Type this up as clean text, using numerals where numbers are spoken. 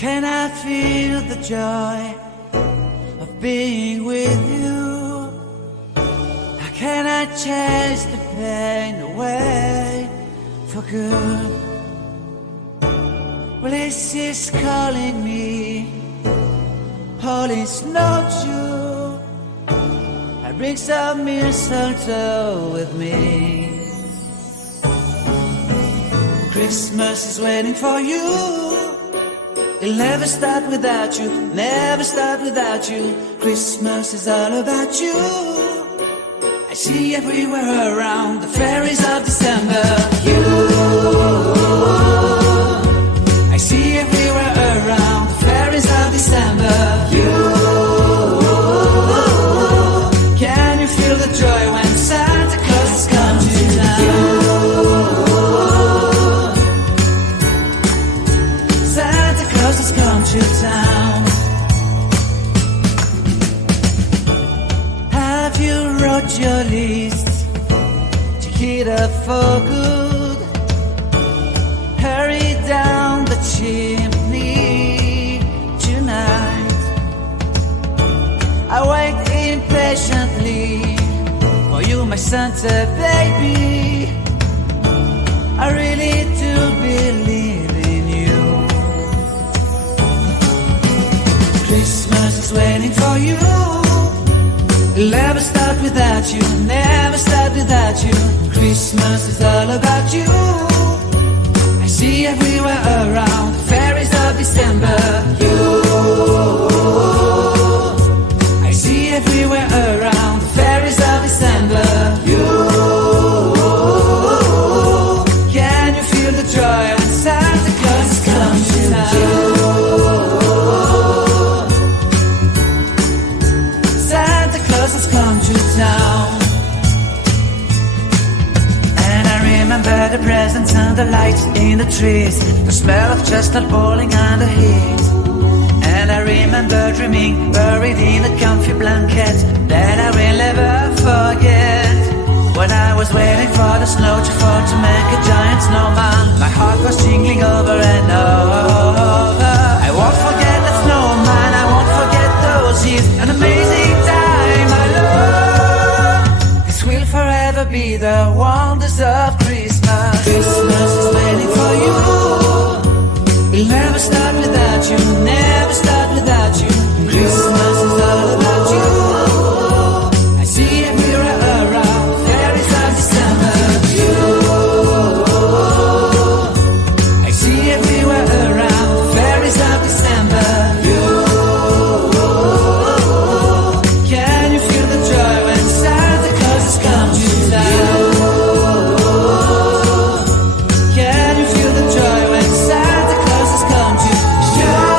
Can I feel the joy of being with you? How can I chase the pain away for good? Well, this is calling me, all is not true. I bring some mistletoe with me. Christmas is waiting for you. It'll never start without you, never start without you. Christmas is all about you. I see everywhere around the fairies of December. You, I see everywhere around the fairies of December. You, can you feel the joy when Santa Claus has come to town? Santa Claus has come to town. Have you wrote your list to hit up for good? Hurry down the chimney tonight. I wait impatiently for you, my Santa baby. I really do believe in you. Christmas is waiting for you. It'll never start without you, never start without you. Christmas is all about you. I see everywhere around the fairies of December. You, I see everywhere around the fairies of December. You, can you feel the joy when Santa Claus has come to town? Santa Claus has come to town. And I remember the presents and the lights in the trees, the smell of chestnut boiling under heat. And I remember dreaming, buried in a comfy blanket that I will never forget. When I was waiting for the snow to fall to make a giant snowman, my heart was jingling over and over. I won't forget that snowman, I won't forget those years, an amazing time I love. This will forever be the wonders of Christmas. Christmas is waiting for you. It'll never start without you, never start without you. Christmas is all about you. I see everywhere around fairies of December. You, I see everywhere around fairies of December. You, can you feel the joy when Santa Claus has come to town? Can you feel the joy when Santa Claus has come to town?